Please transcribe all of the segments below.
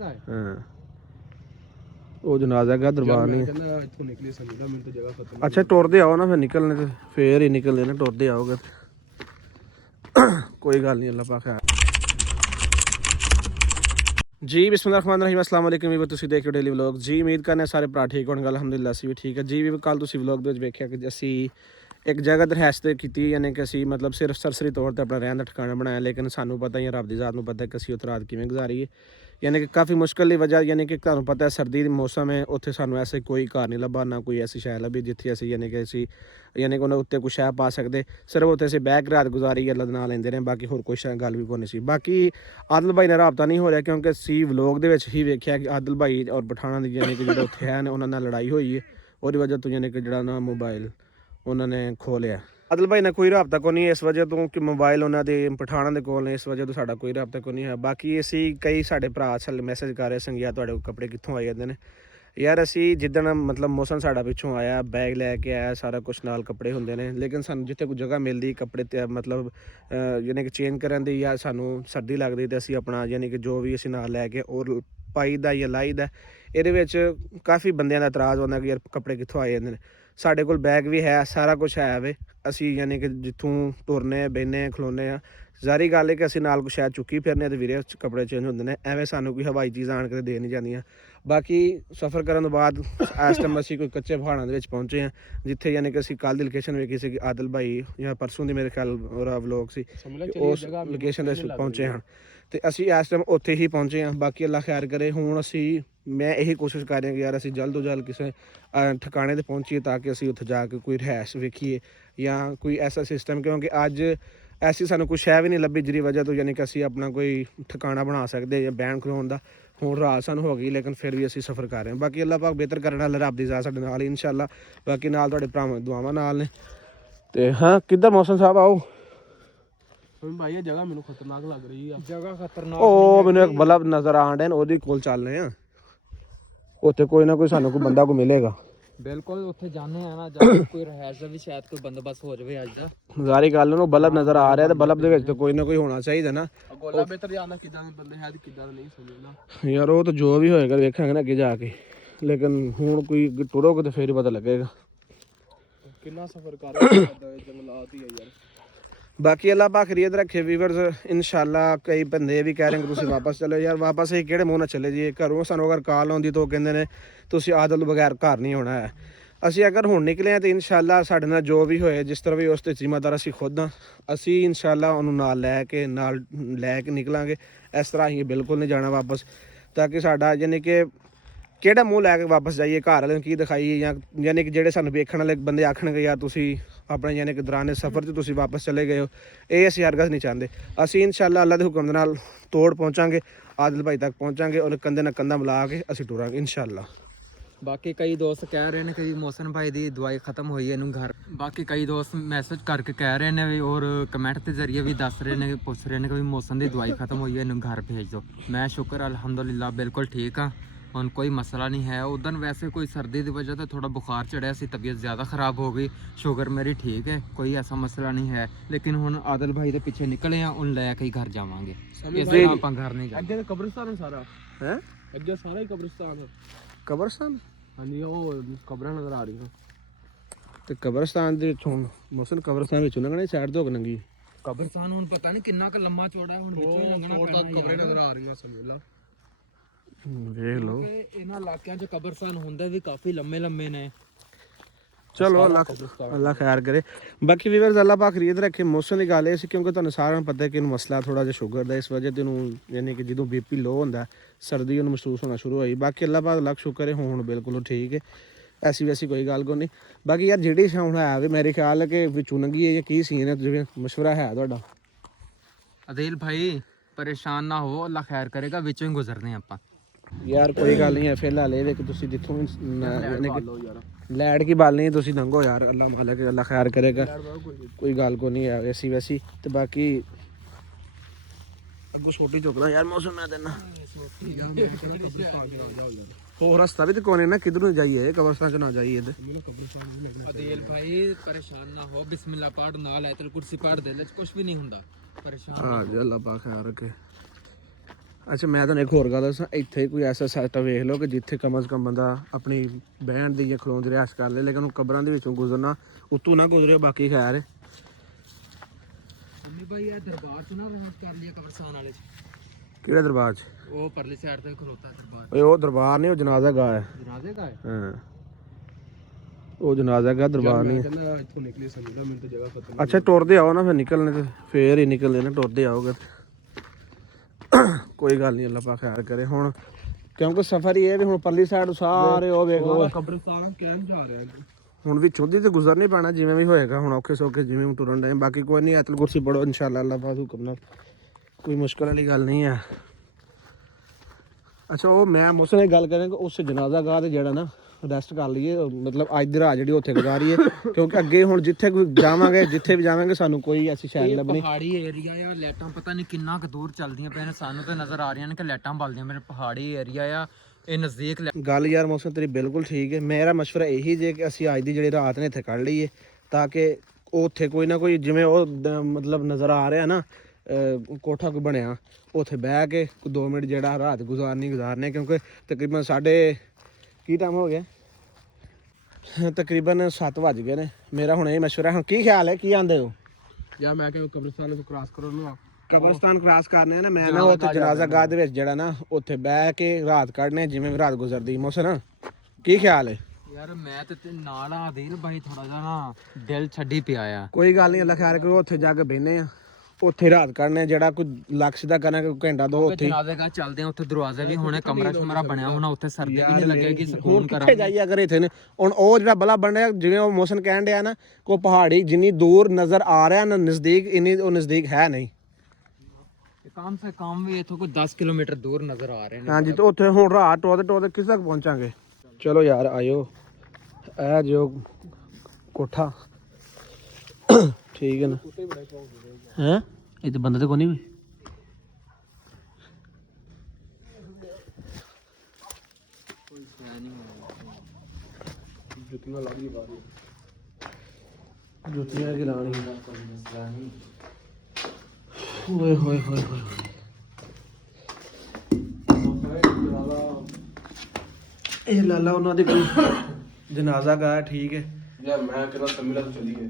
ਹਾਂ ਉਹ ਜਨਾਜ਼ਾ ਹੈਗਾ ਦਰਬਾਰ ਨਹੀਂ ਕਹਿੰਦਾ ਇੱਥੋਂ ਨਿਕਲੇ ਸੰਜੀਦਾ ਮੈਨੂੰ ਤਾਂ ਜਗ੍ਹਾ ਖਤਮ। ਅੱਛਾ ਟੁਰਦੇ ਆਓ ਨਾ ਫਿਰ ਨਿਕਲਣੇ ਤੇ ਫੇਰ ਹੀ ਨਿਕਲਦੇ ਨਾ ਟੁਰਦੇ ਆਓਗੇ ਕੋਈ ਗੱਲ ਨਹੀਂ ਅੱਲਾ ਪਾਕ ਹੈ ਜੀ। ਬਿਸਮਿल्लाहिर्रहमानिर्रहीम अस्सलाम वालेकुम ਵੀ ਤੁਸੀਂ ਦੇਖ ਰਹੇ ਹੋ ਡੇਲੀ ਵਲੌਗ ਜੀ। ਉਮੀਦ ਕਰਨੇ ਸਾਰੇ ਭਰਾ ਠੀਕ ਹੋਣਗੇ ਅਲਹਮਦੁਲਿਲਾ ਅਸੀਂ ਵੀ ਠੀਕ ਹੈ ਜੀ। ਵੀ ਕੱਲ ਤੁਸੀਂ ਵਲੌਗ ਦੇ ਵਿੱਚ ਵੇਖਿਆ ਕਿ ਅਸੀਂ ਇੱਕ ਜਗ੍ਹਾ ਤੇ ਰਿਹਾਇਸ਼ ਤੇ ਕੀਤੀ ਯਾਨੀ ਕਿ ਅਸੀਂ ਮਤਲਬ ਸਿਰਫ ਸਰਸਰੀ ਤੌਰ ਤੇ ਆਪਣਾ ਰਹਿਣ ਦਾ ਠਿਕਾਣਾ ਬਣਾਇਆ ਲੇਕਿਨ ਸਾਨੂੰ ਪਤਾ ਹੀ ਰੱਬ ਦੀ ਜ਼ਾਤ ਨੂੰ ਪਤਾ ਕਿ ਅਸੀਂ ਉੱਥੇ ਰਾਤ ਕਿਵੇਂ ਗੁਜ਼ਾਰੀਏ ਯਾਨੀ ਕਿ ਕਾਫੀ ਮੁਸ਼ਕਿਲ ਦੀ ਵਜ੍ਹਾ ਯਾਨੀ ਕਿ ਤੁਹਾਨੂੰ ਪਤਾ ਹੈ ਸਰਦੀ ਦਾ ਮੌਸਮ ਹੈ ਉੱਥੇ ਸਾਨੂੰ ਐਸੇ ਕੋਈ ਘਰ ਨਹੀਂ ਲੱਭਾ ਨਾ ਕੋਈ ਐਸੀ ਸ਼ੈ ਲੱਭੀ ਜਿੱਥੇ ਅਸੀਂ ਯਾਨੀ ਕਿ ਯਾਨੀ ਕਿ ਉਹਨਾਂ ਉੱਤੇ ਕੁਛ ਸ਼ੈ ਪਾ ਸਕਦੇ ਸਿਰਫ ਉੱਥੇ ਅਸੀਂ ਬਹਿ ਕੇ ਰਾਤ ਗੁਜ਼ਾਰੀ ਅੱਲਾ ਦੇ ਨਾਲ ਲੈਂਦੇ ਰਹੇ ਬਾਕੀ ਹੋਰ ਕੋਈ ਗੱਲ ਵੀ ਕੋਈ ਨਹੀਂ ਸੀ। ਬਾਕੀ ਆਦਿਲ ਭਾਈ ਨਾਲ ਰਾਬਤਾ ਨਹੀਂ ਹੋ ਰਿਹਾ ਕਿਉਂਕਿ ਅਸੀਂ ਵਲੋਗ ਦੇ ਵਿੱਚ ਹੀ ਵੇਖਿਆ ਕਿ ਆਦਿਲ ਭਾਈ ਔਰ ਪਠਾਣਾ ਦੀ ਯਾਨੀ ਕਿ ਜਿਹੜੇ ਉੱਥੇ ਹੈ ਨੇ ਉਹਨਾਂ ਨਾਲ ਲੜਾਈ ਹੋਈ ਹੈ ਉਹਦੀ ਵਜ੍ਹਾ ਤੋਂ ਯਾਨੀ ਕਿ ਜਿਹੜਾ ਨਾ ਮੋਬਾਈਲ ਉਹਨਾਂ ਨੇ ਖੋਹ ਲਿਆ। ਆਦਿਲ ਭਾਈ ਨਾਲ ਕੋਈ ਰਾਬਤਾ ਕੋਈ ਨਹੀਂ ਇਸ ਵਜ੍ਹਾ ਤੋਂ ਕਿ ਮੋਬਾਈਲ ਉਹਨਾਂ ਦੇ ਪਠਾਣਾ ਦੇ ਕੋਲ ਨੇ ਇਸ ਵਜ੍ਹਾ ਤੋਂ ਸਾਡਾ ਕੋਈ ਰਾਬਤਾ ਕੋਈ ਨਹੀਂ ਹੈ। ਬਾਕੀ ਅਸੀਂ ਕਈ ਸਾਡੇ ਭਰਾ ਮੈਸੇਜ ਕਰ ਰਹੇ ਸੰਗਿਆ ਤੁਹਾਡੇ ਕੱਪੜੇ ਕਿੱਥੋਂ ਆਏ ਜਾਂਦੇ ਨੇ ਯਾਰ ਅਸੀਂ ਜਿੱਦਣ ਮਤਲਬ ਮੌਸਮ ਸਾਡਾ ਪਿੱਛੋਂ ਆਇਆ ਬੈਗ ਲੈ ਕੇ ਆਇਆ ਸਾਰਾ ਕੁਛ ਨਾਲ ਕੱਪੜੇ ਹੁੰਦੇ ਨੇ ਲੇਕਿਨ ਸਾਨੂੰ ਜਿੱਥੇ ਕੋਈ ਜਗ੍ਹਾ ਮਿਲਦੀ ਕੱਪੜੇ ਤੇ ਮਤਲਬ ਯਾਨੀ ਕਿ ਚੇਂਜ ਕਰਨ ਦੀ ਜਾਂ ਸਾਨੂੰ ਸਰਦੀ ਲੱਗਦੀ ਤੇ ਅਸੀਂ ਆਪਣਾ ਯਾਨੀ ਕਿ ਜੋ ਵੀ ਅਸੀਂ ਨਾਲ ਲੈ ਕੇ ਔਰ ਪਾਈ ਦਾ ਜਾਂ ਲਾਈ ਦਾ ਇਹਦੇ ਵਿੱਚ ਕਾਫੀ ਬੰਦਿਆਂ ਦਾ ਇਤਰਾਜ਼ ਹੁੰਦਾ ਕਿ ਯਾਰ ਕੱਪੜੇ ਕਿੱਥੋਂ ਆਏ ਜਾਂਦੇ ਨੇ। ਸਾਡੇ ਕੋਲ ਬੈਗ ਵੀ ਹੈ ਸਾਰਾ ਕੁਛ ਹੈ ਵੇ ਅਸੀਂ ਯਾਨੀ ਕਿ ਜਿੱਥੋਂ ਤੁਰਨੇ ਬਹਿਨੇ ਖਲੋਨੇ ਆ ਜ਼ਾਰੀ ਗੱਲ ਹੈ ਕਿ ਅਸੀਂ ਨਾਲ ਕੁਛ ਸ਼ਾਇਦ ਚੁੱਕੀ ਫਿਰਨੇ ਤੇ ਵੀਰੇ ਕੱਪੜੇ ਚੇਂਜ ਹੁੰਦੇ ਨੇ ਐਵੇਂ ਸਾਨੂੰ ਕੋਈ ਹਵਾਈ ਚੀਜ਼ ਆਣ ਕੇ ਦੇ ਨਹੀਂ ਜਾਂਦੀਆਂ। ਬਾਕੀ ਸਫ਼ਰ ਕਰਨ ਤੋਂ ਬਾਅਦ ਇਸ ਟਾਈਮ ਅਸੀਂ ਕੋਈ ਕੱਚੇ ਪਹਾੜਾਂ ਦੇ ਵਿੱਚ ਪਹੁੰਚੇ ਹਾਂ ਜਿੱਥੇ ਯਾਨੀ ਕਿ ਅਸੀਂ ਕੱਲ੍ਹ ਦੀ ਲੋਕੇਸ਼ਨ ਵੇਖੀ ਸੀ ਕਿ ਆਦਿਲ ਭਾਈ ਜਾਂ ਪਰਸੋਂ ਦੀ ਮੇਰੇ ਖਿਆਲ ਉਹਦਾ ਵਲੋਗ ਸੀ ਉਸ ਲੋਕੇਸ਼ਨ ਦੇ ਪਹੁੰਚੇ ਹਨ ਤੇ ਅਸੀਂ ਇਸ ਟਾਈਮ ਉੱਥੇ ਹੀ ਪਹੁੰਚੇ ਹਾਂ। ਬਾਕੀ ਅੱਲਾ ਖੈਰ ਕਰੇ ਹੁਣ ਅਸੀਂ ਮੈਂ ਇਹੀ ਕੋਸ਼ਿਸ਼ ਕਰ ਰਿਹਾ ਕਿ ਯਾਰ ਅਸੀਂ ਜਲਦ ਤੋਂ ਜਲਦ ਕਿਸੇ ਠਿਕਾਣੇ 'ਤੇ ਪਹੁੰਚੀਏ ਤਾਂ ਕਿ ਅਸੀਂ ਉੱਥੇ ਜਾ ਕੇ ਕੋਈ ਰਿਹਾਇਸ਼ ਵੇਖੀਏ ਜਾਂ ਕੋਈ ਐਸਾ ਸਿਸਟਮ ਕਿਉਂਕਿ ਅੱਜ ਐਸੀ ਸਾਨੂੰ ਕੁਛ ਹੈ ਵੀ ਨਹੀਂ ਲੱਭੀ ਜਿਹਦੀ ਵਜ੍ਹਾ ਤੋਂ ਯਾਨੀ ਕਿ ਅਸੀਂ ਆਪਣਾ ਕੋਈ ਠਿਕਾਣਾ ਬਣਾ ਸਕਦੇ ਜਾਂ ਬਹਿਣ ਖਲੋਣ ਦਾ। ਹੁਣ ਰਾਤ ਸਾਨੂੰ ਹੋ ਗਈ ਲੇਕਿਨ ਫਿਰ ਵੀ ਅਸੀਂ ਸਫ਼ਰ ਕਰ ਰਹੇ ਹਾਂ। ਬਾਕੀ ਅੱਲਾ ਪਾਕ ਬਿਹਤਰ ਕਰਨ ਵਾਲਾ ਰੱਬ ਦੀ ਜ਼ਾਤ ਸਾਡੇ ਨਾਲ ਹੀ ਇਨਸ਼ਾਅੱਲਾ। ਬਾਕੀ ਨਾਲ ਤੁਹਾਡੇ ਭਰਾਵਾਂ ਦੁਆਵਾਂ ਨਾਲ ਨੇ ਤੇ ਹਾਂ ਕਿੱਦਾਂ ਮੌਸਮ ਸਾਹਿਬ ਆਓ ਭਾਈ ਇਹ ਜਗ੍ਹਾ ਮੈਨੂੰ ਖਤਰਨਾਕ ਲੱਗ ਰਹੀ ਆ। ਜਗ੍ਹਾ ਖਤਰਨਾਕ ਉਹ ਮੈਨੂੰ ਇੱਕ ਬਲਬ ਨਜ਼ਰ ਆਣ ਡਿਆ ਉਹਦੇ ਕੋਲ ਚੱਲਦੇ ਆ ਉੱਥੇ ਕੋਈ ਨਾ ਕੋਈ ਸਾਨੂੰ ਕੋਈ ਬੰਦਾ ਕੋਈ ਮਿਲੇਗਾ। ਬਿਲਕੁਲ ਉੱਥੇ ਜਾਣੇ ਆ ਨਾ ਜਾ ਕੋਈ ਰਹਿائش ਦਾ ਵੀ ਸ਼ਾਇਦ ਕੋਈ ਬੰਦੋਬਸਤ ਹੋ ਜਾਵੇ ਅੱਜ ਦਾ ਸਾਰੀ ਗੱਲ ਨੂੰ ਬਲਬ ਨਜ਼ਰ ਆ ਰਿਹਾ ਤੇ ਬਲਬ ਦੇ ਵਿੱਚ ਤਾਂ ਕੋਈ ਨਾ ਕੋਈ ਹੋਣਾ ਚਾਹੀਦਾ ਨਾ। ਗੋਲਾ ਬਿਹਤਰ ਜਾਣਾ ਕਿੱਦਾਂ ਦੇ ਬੰਦੇ ਹੈ ਤੇ ਕਿੱਦਾਂ ਦੇ ਨਹੀਂ ਸਮਝਣਾ ਯਾਰ ਉਹ ਤਾਂ ਜੋ ਵੀ ਹੋਏਗਾ ਵੇਖਾਂਗੇ ਨਾ ਅੱਗੇ ਜਾ ਕੇ ਲੇਕਿਨ ਹੁਣ ਕੋਈ ਟੁਰੋਗੇ ਤਾਂ ਫੇਰ ਹੀ ਪਤਾ ਲੱਗੇਗਾ ਕਿੰਨਾ ਸਫ਼ਰ ਕਰ ਰਿਹਾ ਜੰਗਲਾਤ ਹੀ ਆ ਯਾਰ। ਬਾਕੀ ਅੱਲਾ ਪਾਕ ਖੈਰੀਅਤ ਰੱਖੇ ਵੀਵਰਸ ਇਨਸ਼ਾਅੱਲਾ। ਕਈ ਬੰਦੇ ਵੀ ਕਹਿ ਰਹੇ ਕਿ ਤੁਸੀਂ ਵਾਪਸ ਚਲੋ ਯਾਰ ਵਾਪਸ ਅਸੀਂ ਕਿਹੜੇ ਮੂੰਹ ਨਾਲ ਚਲੇ ਜਾਈਏ ਘਰੋਂ ਸਾਨੂੰ ਅਗਰ ਕਾਲ ਆਉਂਦੀ ਤਾਂ ਉਹ ਕਹਿੰਦੇ ਨੇ ਤੁਸੀਂ ਆਦਿਲ ਬਗੈਰ ਘਰ ਨਹੀਂ ਆਉਣਾ ਹੈ। ਅਸੀਂ ਅਗਰ ਹੁਣ ਨਿਕਲੇ ਹਾਂ ਤਾਂ ਇਨਸ਼ਾਅੱਲਾ ਸਾਡੇ ਨਾਲ ਜੋ ਵੀ ਹੋਏ ਜਿਸ ਤਰ੍ਹਾਂ ਵੀ ਉਸ 'ਤੇ ਜ਼ਿੰਮੇਦਾਰ ਅਸੀਂ ਖੁਦ ਹਾਂ। ਅਸੀਂ ਇਨਸ਼ਾਅੱਲਾ ਉਹਨੂੰ ਨਾਲ ਲੈ ਕੇ ਨਿਕਲਾਂਗੇ ਇਸ ਤਰ੍ਹਾਂ ਅਸੀਂ ਬਿਲਕੁਲ ਨਹੀਂ ਜਾਣਾ ਵਾਪਸ ਤਾਂ ਕਿ ਸਾਡਾ ਯਾਨੀ ਕਿ ਕਿਹੜਾ ਮੂੰਹ ਲੈ ਕੇ ਵਾਪਸ ਜਾਈਏ ਘਰ ਵਾਲਿਆਂ ਨੂੰ ਕੀ ਦਿਖਾਈਏ ਜਾਂ ਯਾਨੀ ਕਿ ਜਿਹੜੇ ਸਾਨੂੰ ਵੇਖਣ ਵਾਲੇ ਬੰਦੇ ਆਖਣਗੇ ਯਾਰ ਤੁਸੀਂ ਆਪਣੇ ਯਾਨੀ ਕਿ ਦੌਰਾਨੇ ਸਫ਼ਰ 'ਚ ਤੁਸੀਂ ਵਾਪਸ ਚਲੇ ਗਏ ਹੋ ਇਹ ਅਸੀਂ ਹਰਗਜ਼ ਨਹੀਂ ਚਾਹੁੰਦੇ। ਅਸੀਂ ਇਨਸ਼ਾਅੱਲਾ ਅੱਲਾ ਦੇ ਹੁਕਮ ਦੇ ਨਾਲ ਤੋੜ ਪਹੁੰਚਾਂਗੇ ਆਦਿਲ ਭਾਈ ਤੱਕ ਪਹੁੰਚਾਂਗੇ ਔਰ ਕੰਧੇ ਨਾਲ ਕੰਧਾ ਮਿਲਾ ਕੇ ਅਸੀਂ ਟੁਰਾਂਗੇ ਇਨਸ਼ਾਅੱਲਾ। ਬਾਕੀ ਕਈ ਦੋਸਤ ਕਹਿ ਰਹੇ ਨੇ ਕਿ ਮੌਸਮ ਭਾਈ ਦੀ ਦਵਾਈ ਖਤਮ ਹੋਈ ਇਹਨੂੰ ਘਰ ਬਾਕੀ ਕਈ ਦੋਸਤ ਮੈਸੇਜ ਕਰਕੇ ਕਹਿ ਰਹੇ ਨੇ ਵੀ ਔਰ ਕਮੈਂਟ ਦੇ ਜ਼ਰੀਏ ਵੀ ਦੱਸ ਰਹੇ ਨੇ ਪੁੱਛ ਰਹੇ ਨੇ ਕਿ ਮੌਸਮ ਦੀ ਦਵਾਈ ਖਤਮ ਹੋਈ ਹੈ ਇਹਨੂੰ ਘਰ ਭੇਜ ਦਿਓ। ਮੈਂ ਸ਼ੁਕਰ ਅਲਹਮਦੁਲਿਲਾ ਬਿਲਕੁਲ ਠੀਕ ਹਾਂ ਹੁਣ ਕੋਈ ਮਸਲਾ ਨਹੀਂ ਹੈ। ਉਦੋਂ ਵੈਸੇ ਕੋਈ ਸਰਦੀ ਦੀ ਵਜ੍ਹਾ ਤੋਂ ਥੋੜਾ ਬੁਖਾਰ ਚੜਿਆ ਸੀ ਤਬੀਅਤ ਜ਼ਿਆਦਾ ਖਰਾਬ ਹੋ ਗਈ ਸ਼ੂਗਰ ਮੇਰੀ ਠੀਕ ਹੈ ਕੋਈ ਐਸਾ ਮਸਲਾ ਨਹੀਂ ਹੈ ਲੇਕਿਨ ਹੁਣ ਆਦਿਲ ਭਾਈ ਦੇ ਪਿੱਛੇ ਨਿਕਲੇ ਆ ਉਹਨੂੰ ਲੈ ਕੇ ਹੀ ਘਰ ਜਾਵਾਂਗੇ ਇਸ ਲਈ ਆਪਾਂ ਘਰ ਨਹੀਂ ਜਾਣਾ। ਅੱਗੇ ਕਬਰਸਤਾਨ ਸਾਰਾ ਹੈ ਅੱਗੇ ਸਾਰਾ ਹੀ ਕਬਰਸਤਾਨ ਹਾਂਜੀ ਉਹ ਕਬਰਾਂ ਨਜ਼ਰ ਆ ਰਹੀਆਂ ਤੇ ਕਬਰਸਤਾਨ ਦੇ ਵਿੱਚੋਂ ਮੌਸਮ ਕਬਰਸਤਾਨ ਵਿੱਚੋਂ ਲੰਘਣੇ ਸਾਈਡ ਤੋਂ ਨੰਗੀ ਕਬਰਸਤਾਨ ਹੁਣ ਪਤਾ ਨਹੀਂ ਕਿੰਨਾ ਕੁ ਲੰਮਾ ਚੌੜਾ ਹੁਣ ਵਿੱਚੋਂ ਹੀ ਲੰਘਣਾ ਪੈਣਾ ਕਬਰਾਂ ਨਜ਼ਰ ਆ ਰਹੀਆਂ ਸਮਝਲਾ ਵੇਖ ਲਓ ਇਹਨਾਂ ਇਲਾਕਿਆਂ 'ਚ ਕਬਰਸਤਾਨ ਹੁੰਦੇ ਵੀ ਕਾਫੀ ਲੰਮੇ ਨੇ। ਚਲੋ ਅੱਲਾ ਖੈਰ ਕਰੇ। ਬਾਕੀ ਵੀਵਰਸ ਅੱਲਾ ਪਾਕ ਖੈਰੀਅਤ ਰੱਖੇ। ਮੌਸਮ ਦੀ ਗੱਲ ਇਹ ਸੀ ਕਿਉਂਕਿ ਤੁਹਾਨੂੰ ਸਾਰਿਆਂ ਨੂੰ ਪਤਾ ਕਿ ਇਹਨੂੰ ਮਸਲਾ ਥੋੜਾ ਜਿਹਾ ਸ਼ੂਗਰ ਦਾ ਇਸ ਵਜ੍ਹਾ ਤੇ ਇਹਨੂੰ ਯਾਨੀ ਕਿ ਜਦੋਂ BP ਲੋ ਹੁੰਦਾ ਸਰਦੀ ਉਹਨੂੰ ਮਹਿਸੂਸ ਹੋਣਾ ਸ਼ੁਰੂ ਹੋਈ। ਬਾਕੀ ਅੱਲਾ ਪਾਕ ਲੱਖ ਸ਼ੁਕਰ ਹੈ ਹੁਣ ਬਿਲਕੁਲ ਠੀਕ ਹੈ ਐਸੀ ਵੈਸੀ ਕੋਈ ਗੱਲ ਕੋਈ ਨਹੀਂ। ਬਾਕੀ ਯਾਰ ਜਿਹੜੀ ਹੁਣ ਹੈ ਵੀ ਮੇਰੇ ਖਿਆਲ ਹੈ ਕਿ ਵਿੱਚੋਂ ਨੰਗੀ ਹੈ ਜਾਂ ਕੀ ਸੀਨ ਹੈ ਜਿਵੇਂ ਮਸ਼ਵਰਾ ਹੈ ਤੁਹਾਡਾ ਆਦਿਲ ਭਾਈ ਪਰੇਸ਼ਾਨ ਨਾ ਹੋ ਅੱਲਾ ਖੈਰ ਕਰੇਗਾ ਵਿੱਚੋਂ ਹੀ ਗੁਜ਼ਰਨੇ ਆਪਾਂ ਯਾਰ ਕੋਈ ਗੱਲ ਨਹੀਂ ਹੈ ਫਿਲਹਾਲ ਇਹ ਕਿ ਤੁਸੀਂ ਜਿੱਥੋਂ ਲੈਟ ਕੀ ਬਾਲਣੀ ਤੁਸੀਂ ਲੰਘੋ ਯਾਰ ਅੱਲਾ ਮਾਲਕ ਅੱਲਾ ਖੈਰ ਕਰੇਗਾ ਕੋਈ ਗੱਲ ਕੋ ਨਹੀਂ ਹੈ ਐਸੀ ਵੈਸੀ ਤੇ ਬਾਕੀ ਅੱਗੋਂ ਛੋਟੀ ਚੁੱਕਦਾ ਯਾਰ ਮੌਸਮ ਮੈਂ ਦੇਣਾ ਹੋਰ ਰਸਤਾ ਵੀ ਤੇ ਕੋਨੇ ਨਾ ਕਿਧਰ ਨੂੰ ਜਾਈਏ ਕਬਰਸਤਾਨ ਚ ਨਾ ਜਾਈਏ ਆਦਿਲ ਭਾਈ ਪਰੇਸ਼ਾਨ ਨਾ ਹੋ ਬਿਸਮਿल्लाह ਪੜ੍ਹ ਨਾਲ ਆਇਤਲ ਕੁਰਸੀ ਪੜ੍ਹ ਦੇ ਕੁਝ ਵੀ ਨਹੀਂ ਹੁੰਦਾ ਪਰੇਸ਼ਾਨ ਹਾਂ ਜੀ ਅੱਲਾ ਪਾਕ ਖੈਰ ਰੱਖੇ। ਅੱਛਾ ਮੈਂ ਤੁਹਾਨੂੰ ਇੱਕ ਹੋਰ ਗੱਲ ਦੱਸਾਂ, ਇੱਥੇ ਕੋਈ ਐਸਾ ਸੈਟਅਪ ਵੇਖ ਲਓ ਕਿ ਜਿੱਥੇ ਕਮ ਸੇ ਕਮ ਬੰਦਾ ਆਪਣੀ ਬਹਿਣ ਦੀ ਜਾਂ ਖਲੋਣ ਦੀ ਰਿਹਾਇਸ਼ ਕਰ ਲੇ, ਲੇਕਿਨ ਉਹ ਕਬਰਾਂ ਦੇ ਵਿੱਚੋਂ ਗੁਜ਼ਰਨਾ ਉਤੋਂ ਨਾ ਗੁਜ਼ਰਿਓ, ਬਾਕੀ ਖੈਰ ਹੈ। ਅੰਮੀ ਭਾਈ ਇਹ ਦਰਬਾਰ ਚ ਨਾ ਰਹਿਸ ਕਰ ਲਿਆ ਕਬਰਸਤਾਨ ਵਾਲੇ ਚ, ਕਿਹੜੇ ਦਰਬਾਰ 'ਚ? ਉਹ ਪਰਲੀ ਸਾਈਡ ਤੇ ਖਲੋਤਾ ਦਰਬਾਰ। ਓਏ ਉਹ ਦਰਬਾਰ ਨਹੀਂ, ਉਹ ਜਨਾਜ਼ਾ ਗਾਹ ਹੈ। ਜਨਾਜ਼ੇ ਦਾ ਹੈ? ਹਾਂ ਉਹ ਜਨਾਜ਼ਾ ਗਾਹ ਦਰਬਾਰ ਨਹੀਂ। ਇੱਥੋਂ ਨਿਕਲੀ ਸਮਝਦਾ ਮੈਨੂੰ ਤਾਂ ਜਗ੍ਹਾ ਖਤਮ। ਅੱਛਾ ਟੁਰਦੇ ਆਓ ਨਾ, ਫਿਰ ਨਿਕਲਣੇ ਤੇ ਫੇਰ ਹੀ ਨਿਕਲਦੇ ਨਾ, ਟੁਰਦੇ ਆਓਗੇ ਕੋਈ ਗੱਲ ਨਹੀਂ, ਅੱਲਾ ਪਾਕ ਖੈਰ ਕਰੇ। ਹੁਣ ਕਿਉਂਕਿ ਸਫ਼ਰ ਹੀ ਇਹ ਵੀ ਹੁਣ ਪਰਲੀ ਸਾਈਡ ਸਾਰੇ ਉਹ ਵੇਖੋ ਕਬਰਸਤਾਨ ਕਹਿਣ ਜਾ ਰਿਹਾ ਹੁਣ ਵਿੱਚੋਂ ਦੀ ਤੇ ਗੁਜ਼ਰਨੀ ਪੈਣਾ ਜਿਵੇਂ ਵੀ ਹੋਏਗਾ। ਹੁਣ ਔਖੇ ਸੌਖੇ ਜਿਵੇਂ ਵੀ ਟੁਰਨ ਡਏ, ਬਾਕੀ ਕੋਈ ਨਹੀਂ, ਆਇਤਲ ਕੁਰਸੀ ਪੜੋ ਇਨਸ਼ਾਅੱਲਾ ਅੱਲਾ ਪਾਕ ਹੁਕਮ ਨਾਲ, ਕੋਈ ਮੁਸ਼ਕਲ ਵਾਲੀ ਗੱਲ ਨਹੀਂ ਹੈ। ਅੱਛਾ ਉਹ ਮੈਂ ਮੁਸਨ ਨਾਲ ਗੱਲ ਕਰਾਂਗਾ ਉਸ ਜਨਾਜ਼ਾ ਗਾਹ ਤੇ ਜਿਹੜਾ ਨਾ ਰੈਸਟ ਕਰ ਲਈਏ, ਮਤਲਬ ਅੱਜ ਦੀ ਰਾਤ ਜਿਹੜੀ ਉੱਥੇ ਗੁਜ਼ਾਰੀਏ, ਕਿਉਂਕਿ ਅੱਗੇ ਹੁਣ ਜਿੱਥੇ ਕੋਈ ਜਾਵਾਂਗੇ, ਜਿੱਥੇ ਵੀ ਜਾਵਾਂਗੇ ਸਾਨੂੰ ਕੋਈ ਐਸੀ ਸ਼ਾਇਦ ਲੱਭਣੀ। ਪਹਾੜੀ ਏਰੀਆ ਆ, ਲਾਈਟਾਂ ਪਤਾ ਨਹੀਂ ਕਿੰਨਾ ਕੁ ਦੂਰ ਚੱਲਦੀਆਂ ਪਈਆਂ ਨੇ, ਸਾਨੂੰ ਤਾਂ ਨਜ਼ਰ ਆ ਰਹੀਆਂ ਨੇ ਕਿ ਲਾਈਟਾਂ ਬਲਦੀਆਂ। ਮੇਰੇ ਪਹਾੜੀ ਏਰੀਆ ਆ ਇਹ, ਨਜ਼ਦੀਕ ਗੱਲ ਯਾਰ ਮੌਸਮ ਤੇਰੀ ਬਿਲਕੁਲ ਠੀਕ ਹੈ। ਮੇਰਾ ਮਸ਼ਵਰਾ ਇਹੀ ਜੇ ਕਿ ਅਸੀਂ ਅੱਜ ਦੀ ਜਿਹੜੀ ਰਾਤ ਨੇ ਇੱਥੇ ਕੱਢ ਲਈਏ, ਤਾਂ ਕਿ ਉੱਥੇ ਕੋਈ ਨਾ ਕੋਈ ਜਿਵੇਂ ਉਹ ਮਤਲਬ ਨਜ਼ਰ ਆ ਰਿਹਾ ਨਾ ਕੋਠਾ ਕੋਈ ਬਣਿਆ, ਉੱਥੇ ਬਹਿ ਕੇ 2 ਮਿੰਟ ਜਿਹੜਾ ਰਾਤ ਗੁਜ਼ਾਰਨੇ, ਕਿਉਂਕਿ ਤਕਰੀਬਨ ਸਾਡੇ ਕੀ ਟਾਈਮ ਹੋ ਗਿਆ, ਤਕਰੀਬਨ 7 ਵੱਜ ਗਏ ਨੇ। ਮੇਰਾ ਹੁਣ ਇਹ ਮਸ਼ਵਰਾ, ਹੁਣ ਕੀ ਖਿਆਲ ਹੈ, ਕੀ ਆਂਦੇ ਹੋ? ਜਾਂ ਮੈਂ ਕਿ ਕਬਰਸਤਾਨ ਨੂੰ ਕ੍ਰਾਸ ਕਰੋ ਨਾ, ਕਬਰਸਤਾਨ ਕ੍ਰਾਸ ਕਰਨੇ ਆ ਨਾ, ਮੈਂ ਨਾ ਉੱਥੇ ਜਨਾਜ਼ਾ ਗਾਹ ਦੇ ਵਿੱਚ ਜਿਹੜਾ ਨਾ ਉੱਥੇ ਬਹਿ ਕੇ ਰਾਤ ਕੱਢਨੇ, ਜਿਵੇਂ ਵੀ ਰਾਤ ਗੁਜ਼ਰਦੀ। ਮੌਸਮ ਕੀ ਖਿਆਲ ਹੈ? ਯਾਰ ਮੈਂ ਤੇ ਨਾਲ ਆ ਦੇਰ ਬਾਈ, ਥੋੜਾ ਜਿਹਾ ਨਾ ਦਿਲ ਛੱਡੀ ਪਿਆ ਆ। ਕੋਈ ਗੱਲ ਨਹੀਂ, ਅੱਲਾ ਖੈਰ ਕਰੋ। ਉੱਥੇ ਜਾ ਕੇ ਬਹਿਨੇ ਆ, ਉੱਥੇ ਰਾਤ ਕੱਢਨੇ, ਜਿਹੜਾ ਕੋਈ ਲਕਸ਼ ਦਾ ਕਰਨਾ, ਕੋਈ ਘੰਟਾ ਦੋ ਉੱਥੇ ਜਨਾਜ਼ੇ ਗਾ ਚੱਲਦੇ ਆ, ਉੱਥੇ ਦਰਵਾਜ਼ਾ ਵੀ ਹੋਣਾ, ਕਮਰਾ ਸ਼ਮਰਾ ਬਣਿਆ ਹੋਣਾ, ਉੱਥੇ ਸਰਦੀ ਵੀ ਨਹੀਂ ਲੱਗੇਗੀ, ਸਕੂਨ ਕਿੱਥੇ ਜਾਈਏ ਅਗਰ ਇੱਥੇ ਨੇ। ਹੁਣ ਉਹ ਜਿਹੜਾ ਬਲਾ ਬਣ ਰਿਹਾ, ਜਿਵੇਂ ਉਹ ਮੌਸਮ ਕਹਿਣ ਡਿਆ ਨਾ, ਕੋ ਪਹਾੜੀ ਜਿੰਨੀ ਦੂਰ ਨਜ਼ਰ ਆ ਰਿਹਾ ਨਾ ਨਜ਼ਦੀਕ, ਇੰਨੀ ਉਹ ਨਜ਼ਦੀਕ ਹੈ ਨਹੀਂ। ਕਮ ਸੇ ਕਮ ਵੀ ਇਥੋਂ ਕੋਈ 10 ਕਿਲੋਮੀਟਰ ਦੂਰ ਨਜ਼ਰ ਆ ਰਹੇ ਨੇ। ਹਾਂਜੀ ਤੇ ਉੱਥੇ ਹੁਣ ਰਾਤ ਟੋਦੇ ਕਿਸ ਤੱਕ ਪਹੁੰਚਾਂਗੇ? ਚਲੋ ਯਾਰ ਆਇਓ, ਇਹ ਜੋ ਕੋਠਾ ਠੀਕ ਹੈ ਨਾ, ਹੈ ਇਹ ਤੇ ਬੰਦਾ ਤੇ ਕੋਈ ਨਹੀਂ। ਜੁੱਤੀਆਂ ਕੀ ਲਾਣੀ, ਓਏ ਹੋਏ ਹੋਏ ਹੋਏ। ਇਹ ਲਾਲਾ ਉਹਨਾਂ ਦੇ ਕੋਈ ਜਨਾਜ਼ਾ ਗਾ, ਠੀਕ ਹੈ ਯਾਰ ਮੈਂ ਕਹਿੰਦਾ ਸਮੀਲਾ ਤੋਂ ਚੱਲੀਏ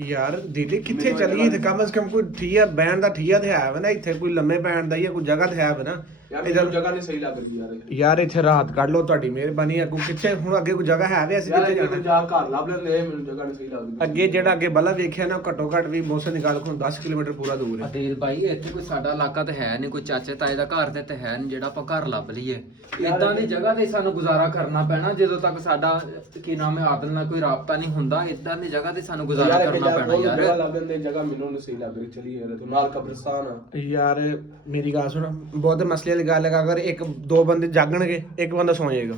ਯਾਰ। ਦਿੱਲੀ ਕਿੱਥੇ ਚੱਲੀਏ? ਇੱਥੇ ਕਮ ਸੇ ਕਮ ਕੋਈ ਠੀਆ ਬੈਣ ਦਾ ਠੀਆ ਤੇ ਹੈ ਵਾ ਨਾ, ਇੱਥੇ ਕੋਈ ਲੰਮੇ ਪੈਣ ਦਾ ਜਾਂ ਕੋਈ ਜਗ੍ਹਾ ਤੇ ਹੈ ਵਾ ਨਾ। ਯਾਰ ਮੈਨੂੰ ਜਗ੍ਹਾ ਨਹੀਂ ਸਹੀ ਲੱਗ ਰਹੀ ਯਾਰ ਇੱਥੇ ਰਾਤ ਕੱਢ ਲਓ, ਤੁਹਾਡੀ ਮਿਹਰਬਾਨੀ ਹੈ। ਕੋਈ ਕਿੱਥੇ ਹੁਣ ਅੱਗੇ ਕੋਈ ਜਗ੍ਹਾ ਹੈ ਵੀ, ਅਸੀਂ ਯਾਰ ਕਿੱਥੇ ਕਿਤੇ ਜਾਣਾ? ਜਾ ਘਰ ਲੱਭ ਲੈਂਦੇ, ਮੈਨੂੰ ਜਗ੍ਹਾ ਨਹੀਂ ਸਹੀ ਲੱਗਦੀ। ਅੱਗੇ ਜਿਹੜਾ ਅੱਗੇ ਬੱਲਾ ਵੇਖਿਆ ਨਾ, ਘੱਟੋ ਘੱਟ ਵੀ ਮੌਸਮ ਦੀ ਗੱਲ ਕੋਲ 10 ਕਿਲੋਮੀਟਰ ਪੂਰਾ ਦੂਰ ਹੈ। ਅਦੇਲ ਬਾਈ ਇੱਥੇ ਕੋਈ ਸਾਡਾ ਇਲਾਕਾ ਤੇ ਹੈ ਨਹੀਂ, ਕੋਈ ਚਾਚੇ ਤਾਏ ਦਾ ਘਰ ਤੇ ਹੈ ਨਹੀਂ ਜਿਹੜਾ ਆਪਾਂ ਘਰ ਲੱਭ ਲਈਏ। ਇਦਾਂ ਦੀ ਜਗ੍ਹਾ ਤੇ ਸਾਨੂੰ ਗੁਜ਼ਾਰਾ ਕਰਨਾ ਪੈਣਾ, ਜਦੋਂ ਤੱਕ ਸਾਡਾ ਕੀ ਨਾਮ ਹੈ ਆਦਲ ਨਾਲ ਕੋਈ ਰਾਬਤਾ ਨਹੀਂ ਹੁੰਦਾ। ਇਦਾਂ ਦੀ ਜਗ੍ਹਾ ਤੇ ਸਾਨੂੰ ਗੁਜ਼ਾਰਾ ਕਰਨਾ ਪੈਣਾ ਯਾਰ। ਜਗ੍ਹਾ ਲੱਭ ਲੈਂਦੇ, ਜਗ੍ਹਾ ਮੈਨੂੰ ਨਹੀਂ ਸਹੀ ਲੱਗ ਰਹੀ। ਚੱਲੀਏ ਯਾਰ, ਤੂੰ ਨਾਲ ਕਬਰਸਤਾਨ ਆ ਯਾਰ ਮੇਰੀ ਗੱਲ ਸੁਣ, ਬਹੁਤ ਮਸਲੇ ਵਾਲੀ ਗੱਲ ਹੈ। ਅਗਰ 2 ਬੰਦੇ ਜਾਗਣਗੇ, ਇੱਕ ਬੰਦਾ ਸੌਂ ਜਾਏਗਾ,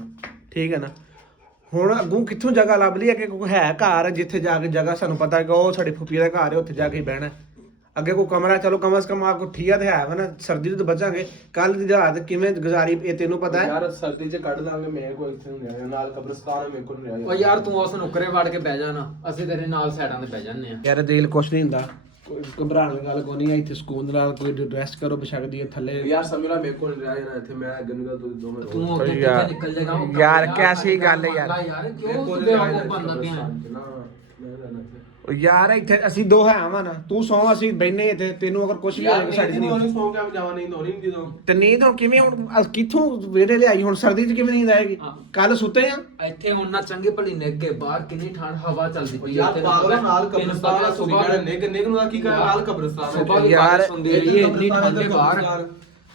ਠੀਕ ਹੈ ਨਾ। ਹੁਣ ਅੱਗੋਂ ਕਿੱਥੋਂ ਜਗ੍ਹਾ ਲੱਭ ਲਈ? ਕਿ ਕੋਈ ਹੈ ਘਰ ਜਿੱਥੇ ਜਾ ਕੇ ਜਗ੍ਹਾ ਸਾਨੂੰ ਪਤਾ ਹੈ ਕਿ ਉਹ ਸਾਡੀ ਫੁੱਫੀ ਦਾ ਘਰ ਹੈ, ਉੱਥੇ ਜਾ ਕੇ ਬਹਿਣਾ। ਅੱਗੇ ਕੋਈ ਕਮਰਾ, ਚਲੋ ਕਮ ਸੇ ਕਮ ਆ ਕੋਈ ਠੀਆ ਤੇ ਹੈ ਵਾ ਨਾ, ਸਰਦੀ ਤੋਂ ਬਚਾਂਗੇ। ਕੱਲ ਦੀ ਰਾਤ ਕਿਵੇਂ ਗੁਜ਼ਾਰੀ ਇਹ ਤੈਨੂੰ ਪਤਾ ਹੈ ਯਾਰ। ਸਰਦੀ 'ਚ ਕੱਢ ਦਾਂਗੇ, ਮੇਰੇ ਕੋਲ ਇੱਥੇ ਨਹੀਂ ਰਿਹਾ, ਨਾਲ ਕਬਰਸਤਾਨ ਮੇਰੇ ਕੋਲ ਨਹੀਂ ਓ ਰਿਹਾ ਯਾਰ ਤੂੰ ਉਸ ਨੁਕਰੇ ਵੜ ਕੇ ਬਹਿ ਜਾਣਾ, ਅਸੀਂ ਤੇਰੇ ਨਾਲ ਸਾਈਡਾਂ ਤੇ ਬਹਿ ਜਾਂਦੇ ਆ। ਯਾਰ ਦਿਲ ਕੁਛ ਨਹੀਂ ਹੁੰਦਾ, ਕੋਈ ਘਬਰਾਉਣ ਦੀ ਗੱਲ ਕੋਈ ਨਹੀਂ ਹੈ। ਇੱਥੇ ਸਕੂਨ ਦੇ ਨਾਲ ਕੋਈ ਰੈਸਟ ਕਰੋ, ਬਸ਼ੱਕਦੀ ਹੈ ਥੱਲੇ। ਯਾਰ ਸਮੀਲਾ ਮੇਰੇ ਕੋਲ ਨਹੀਂ ਰਿਹਾ ਯਾਰ, ਇੱਥੇ ਮੈਂ ਗੰਗਾ ਤੋਂ ਦੋਵੇਂ ਤੂੰ ਅੱਗੇ ਯਾਰ, ਕਿੱਥੇ ਨਿਕਲ ਜਾਏਗਾ? ਯਾਰ ਕੈਸੀ ਗੱਲ ਹੈ ਯਾਰ। ਯਾਰ ਕਿਉਂ ਤੂੰ ਬੇਵਕੂਫ ਬਣਦਾ ਪਿਆ? ਯਾਰ ਇੱਥੇ ਅਸੀਂ 2 ਹੈ ਆਵਾਂ ਨਾ, ਤੂੰ ਸੌਂ ਅਸੀਂ ਬੈਨੇ ਇੱਥੇ, ਤੈਨੂੰ ਅਗਰ ਕੁਛ ਵੀ ਹੋਏਗਾ ਸਾਡੀ ਨਹੀਂ ਹੋਣੀ, ਸੌਂ ਕੇ ਜਾਵਾਂ, ਨਹੀਂ ਹੋਣੀ ਜਦੋਂ ਤੇ ਨੀਂਦ ਹੁਣ ਕਿਵੇਂ, ਹੁਣ ਕਿੱਥੋਂ ਵੇੜੇ ਲਿਆਈ? ਹੁਣ ਸਰਦੀ 'ਚ ਕਿਵੇਂ ਨੀਂਦ ਆਏਗੀ? ਕੱਲ ਸੁੱਤੇ ਆ ਇੱਥੇ ਹੁਣ ਨਾ ਚੰਗੇ ਭਲੀ ਨਿੱਘ ਕੇ ਬਾਹਰ ਕਿੰਨੀ ਠੰਡ ਹਵਾ ਚੱਲਦੀ ਪਈ ਯਾਰ ਪਾਗਲ, ਨਾਲ ਕਬਰਸਤਾਨ ਆ, ਤੁਸੀਂ ਕਹਿੰਦੇ ਨਿੱਘ ਨੂੰ ਕੀ ਕਰ, ਨਾਲ ਕਬਰਸਤਾਨ ਸੁਬਾਹ ਦੀ ਯਾਰ, ਬਾਰਿਸ਼ ਹੁੰਦੀ ਰਹੀ ਹੈ, ਇੰਨੀ ਠੰਡ ਦੇ ਬਾਹਰ।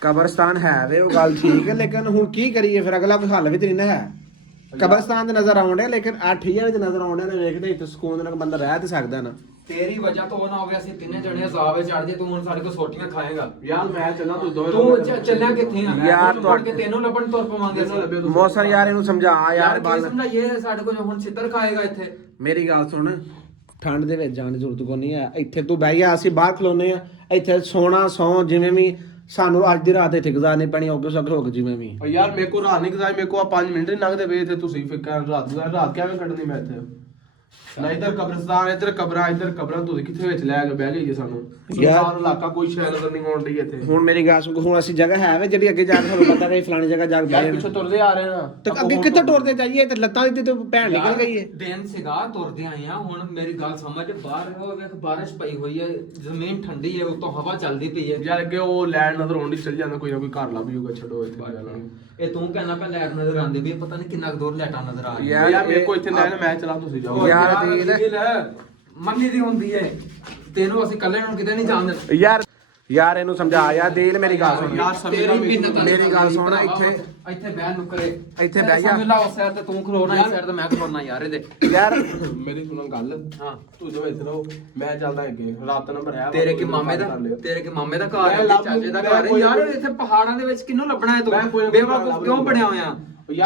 ਕਬਰਸਤਾਨ ਹੈ ਵੇ, ਉਹ ਗੱਲ ਠੀਕ ਹੈ, ਲੇਕਿਨ ਹੁਣ ਕੀ ਕਰੀਏ ਫਿਰ? ਅਗਲਾ ਕੋਈ ਹੱਲ ਵੀ ਤੇ ਨਹੀਂ ਨਾ ਹੈ। ਕਬਰਸਤਾਨ ਦੇ ਨਜ਼ਰ ਆਉਣ ਡਿਆ, ਲੇਕਿਨ ਆ ਠੀਆ ਵਿੱਚ ਨਜ਼ਰ ਆਉਣ ਡਿਆ ਨਾ, ਵੇਖਦੇ ਇੱਥੇ ਸਕੂਨ ਨਾਲ ਬੰਦਾ ਰਹਿ ਤੇ ਸਕਦਾ ਨਾ। ਤੇਰੀ ਵਜ੍ਹਾ ਤੋਂ ਨਾ ਹੋਵੇ ਅਸੀਂ ਤਿੰਨੇ ਜਣੇ ਅਜ਼ਾਬ ਵਿੱਚ ਚੜ ਜੇ, ਤੂੰ ਹੁਣ ਸਾਡੇ ਕੋਲ ਸੋਟੀਆਂ ਖਾਏਗਾ। ਯਾਰ ਮੈਂ ਚੱਲਾਂ, ਤੂੰ ਦੋਵੇਂ ਤੂੰ ਚੱਲਿਆ ਕਿੱਥੇ ਆ? ਯਾਰ ਮੁੜ ਕੇ ਤੈਨੂੰ ਲੱਭਣ ਤੁਰ ਪਵਾਂਗੇ ਅਸੀਂ। ਮੌਸਮ ਯਾਰ ਇਹਨੂੰ ਸਮਝਾ ਯਾਰ। ਯਾਰ ਕੀ ਸਮਝਾਈਏ, ਸਾਡੇ ਕੋਲ ਹੁਣ ਛਿੱਤਰ ਖਾਏਗਾ ਇੱਥੇ। ਮੇਰੀ ਗੱਲ ਸੁਣ, ਠੰਡ ਦੇ ਵਿੱਚ ਜਾਣ ਦੀ ਜ਼ਰੂਰਤ ਕੋਈ ਨਹੀਂ ਹੈ। ਇੱਥੇ ਤੂੰ ਬਹਿ ਗਿਆ, ਅਸੀਂ ਬਾਹਰ ਖਲੋਨੇ ਆ, ਇੱਥੇ ਸੋਣਾ ਸੌ, ਜਿਵੇਂ ਵੀ ਸਾਨੂੰ ਅੱਜ ਦੀ ਰਾਤ ਇੱਥੇ ਗੁਜ਼ਾਰਨੀ ਪੈਣੀ, ਔਗੇ ਸਗਰ ਹੋ ਜਿਵੇਂ ਵੀ। ਯਾਰ ਮੇਰੇ ਕੋਲ ਰਾਤ ਨਹੀਂ ਗੁਜ਼ਾਰੀ, ਮੇਰੇ ਕੋਲ 5 ਮਿੰਟ ਨਹੀਂ ਲੰਘਦੇ ਵੇ ਤੇ ਤੁਸੀਂ ਫਿਰ ਰਾਤ ਕਿਵੇਂ ਕੱਢਣੀ? ਮੈਂ ਇੱਥੇ ਨਾ ਇੱਧਰ ਕਬਰਸਤਾਨ, ਇੱਧਰ ਕਬਰਾਂ ਤੁਸੀਂ ਕਿੱਥੇ ਵਿੱਚ ਲੈ ਕੇ ਬਹਿ ਗਏ ਜੀ ਸਾਨੂੰ। ਯਾਰ- ਸੁਨਸਾਨ ਇਲਾਕਾ, ਕੋਈ ਸ਼ੈ ਨਜ਼ਰ ਨਹੀਂ ਆਉਣ ਡਈ ਇੱਥੇ। ਹੁਣ ਮੇਰੀ ਗੱਲ ਸੁਣ, ਹੁਣ ਅਸੀਂ ਜਗ੍ਹਾ ਹੈ ਵੇ ਜਿਹੜੀ ਅੱਗੇ ਜਾ ਕੇ ਤੁਹਾਨੂੰ ਪਤਾ ਕਿ ਫਲਾਣੀ ਜਗ੍ਹਾ ਜਾ ਕੇ ਯਾਰ ਬਹਿ ਪਿੱਛੇ ਜਾਣਾ ਤੁਰਦੇ ਆ ਰਹੇ ਨਾ ਤੇ ਅੱਗੇ ਕਿੱਥੇ ਟੁਰਦੇ ਜਾਈਏ ਤੇ ਲੱਤਾਂ ਦੀ ਤੇ ਭੈਣ ਨਿਕਲ ਗਈ ਹੈ। ਦਿਨ ਸੀਗਾ ਤੁਰਦੇ ਆਏ ਆ। ਹੁਣ ਮੇਰੀ ਗੱਲ ਸਮਝ, ਬਾਹਰ ਉਹ ਵੇਖ ਬਾਰਿਸ਼ ਪਈ ਹੋਈ ਹੈ, ਜ਼ਮੀਨ ਠੰਡੀ ਹੈ, ਉੱਤੋਂ ਹਵਾ ਚੱਲਦੀ ਪਈ ਹੈ। ਯਾਰ ਅੱਗੇ ਉਹ ਲੈਂਡ ਨਜ਼ਰ ਆਉਣ ਦੀ ਚੱਲ ਜਾਂਦਾ, ਕੋਈ ਨਾ ਕੋਈ ਘਰ ਲੱਭ ਜੂਗਾ। ਛੱਡੋ ਇੱਥੇ ਜਾਣਾ। ਇਹ ਤੂੰ ਕਹਿਣਾ ਪੈ ਲੈਟ ਨਜ਼ਰ ਆਉਂਦੀ ਵੀ, ਪਤਾ ਨਹੀਂ ਕਿੰਨਾ ਕੁ ਦੂਰ ਲੈਟਾਂ ਨਜ਼ਰ ਆ ਰਹੀਆਂ। ਯਾਰ ਯਾਰ ਮੇਰੇ ਕੋ ਇੱਥੇ ਲੈਣ ਮੈਂ ਚਲਾ, ਤੁਸੀਂ ਜਾਓ। ਯਾਰ ਮੰਨੀ ਦੀ ਹੁੰਦੀ ਹੈ, ਤੈਨੂੰ ਅਸੀਂ ਕੱਲੇ ਨੂੰ ਕਿਤੇ ਨਹੀਂ ਜਾਣ ਦੇਣਾ। ਯਾਰ ਇਹਨੂੰ ਸਮਝਾ ਯਾਰ, ਦਿਲ ਮੇਰੀ ਗੱਲ ਸੁਣ। ਯਾਰ ਸਮਝਾ ਮੇਰੀ ਗੱਲ ਸੁਣ, ਇੱਥੇ ਬਹਿ ਨੁਕਰੇ, ਇੱਥੇ ਬਹਿ ਜਾ। ਸਮਝ ਲਾ ਉਸ ਸਾਈਡ ਤੇ ਤੂੰ ਖਲੋਣਾ, ਇਸ ਸਾਈਡ ਤੇ ਮੈਂ ਖਲੋਣਾ ਯਾਰ ਇਹਦੇ। ਯਾਰ ਮੇਰੀ ਸੁਣੋ ਗੱਲ। ਹਾਂ ਤੂੰ ਜੋ ਇੱਥੇ ਰਹੋ, ਮੈਂ ਚੱਲਦਾ ਅੱਗੇ। ਰਾਤ ਨੰਬਰ ਹੈ ਤੇਰੇ ਕੀ ਮਾਮੇ ਦਾ ਘਰ ਹੈ, ਮੈਂ ਲੱਭ ਚਾਚੇ ਦਾ ਮੈਂ ਘਰ ਹੈ ਕੋਈ- ਯਾਰ। ਇੱਥੇ ਪਹਾੜਾਂ ਦੇ ਵਿੱਚ ਕਿਹਨੂੰ ਲੱਭਣਾ ਹੈ ਮੈਂ ਕੋਈ ਤੂੰ? ਨਾ ਬੇਵਕੂਫ ਲੱਭ ਕਿਉਂ ਲੂੰਗਾ। ਬਣਿਆ ਹੋਇਆ?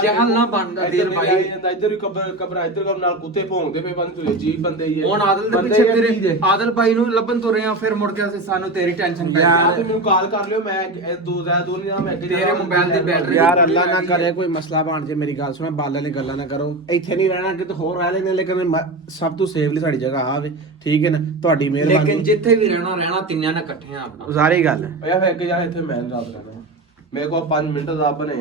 ਜਹਲ ਨਾ ਬਣਦਾ ਦਿਲ ਭਾਈ। ਇੱਧਰ ਵੀ ਕਬਰ ਇੱਧਰ ਕਰ, ਨਾਲ ਕੁੱਤੇ ਭੌਂਕਦੇ ਪਏ, ਬੰਦੇ ਤੁਸੀਂ ਅਜੀਬ ਬੰਦੇ ਹੀ ਹੈ। ਹੁਣ ਆਦਲ ਦੇ ਬੰਦੇ ਪਿੱਛੇ ਹੀ ਅਜੀਬ ਤੇਰੇ ਹੈ। ਆਦਲ ਭਾਈ ਨੂੰ ਲੱਭਣ ਤੁਰੇ ਆ, ਫਿਰ ਮੁੜ ਕੇ ਅਸੀਂ ਸਾਨੂੰ ਤੇਰੀ ਟੈਨਸ਼ਨ ਪੈ ਯਾਰ ਗਈ। ਤੂੰ ਮੈਨੂੰ ਕਾਲ ਕਰ ਲਿਓ, ਮੈਂ ਦੋ ਨਹੀਂ ਨਾ, ਮੈਂ ਅੱਗੇ ਤੇਰੇ ਜਾਣਾ। ਮੋਬਾਈਲ ਦੀ ਬੈਟਰੀ- ਯਾਰ ਅੱਲਾ ਨਾ ਕਰੇ ਕੋਈ ਮਸਲਾ ਬਣ ਜੇ। ਮੇਰੀ ਗੱਲ ਸੁਣ, ਬਾਲਾਂ ਦੀ ਗੱਲਾਂ ਨਾ ਕਰੋ। ਇੱਥੇ ਨਹੀਂ ਰਹਿਣਾ, ਕਿਤੇ ਹੋਰ ਰਹਿ ਲੈਣੇ, ਲੇਕਿਨ ਸਭ ਤੋਂ ਸੇਫਲੀ ਸਾਡੀ ਜਗ੍ਹਾ ਆਵੇ। ਠੀਕ ਹੈ ਨਾ, ਤੁਹਾਡੀ ਲੇਕਿਨ ਮਿਹਰਬਾਨੀ। ਜਿੱਥੇ ਵੀ ਰਹਿਣਾ ਤਿੰਨਾਂ ਨੇ ਇਕੱਠੇ ਆ ਆਪਣਾ। ਸਾਰੀ ਗੱਲ ਹੈ। ਯਾਰ ਫਿਰ ਅੱਗੇ ਜਾ, ਇੱਥੇ ਮੈਂ ਰਾਤ ਰਹਿਣਾ। ਮੇਰੇ ਕੋਲ 5 ਮਿੰਟ ਦਾ ਬਣੇ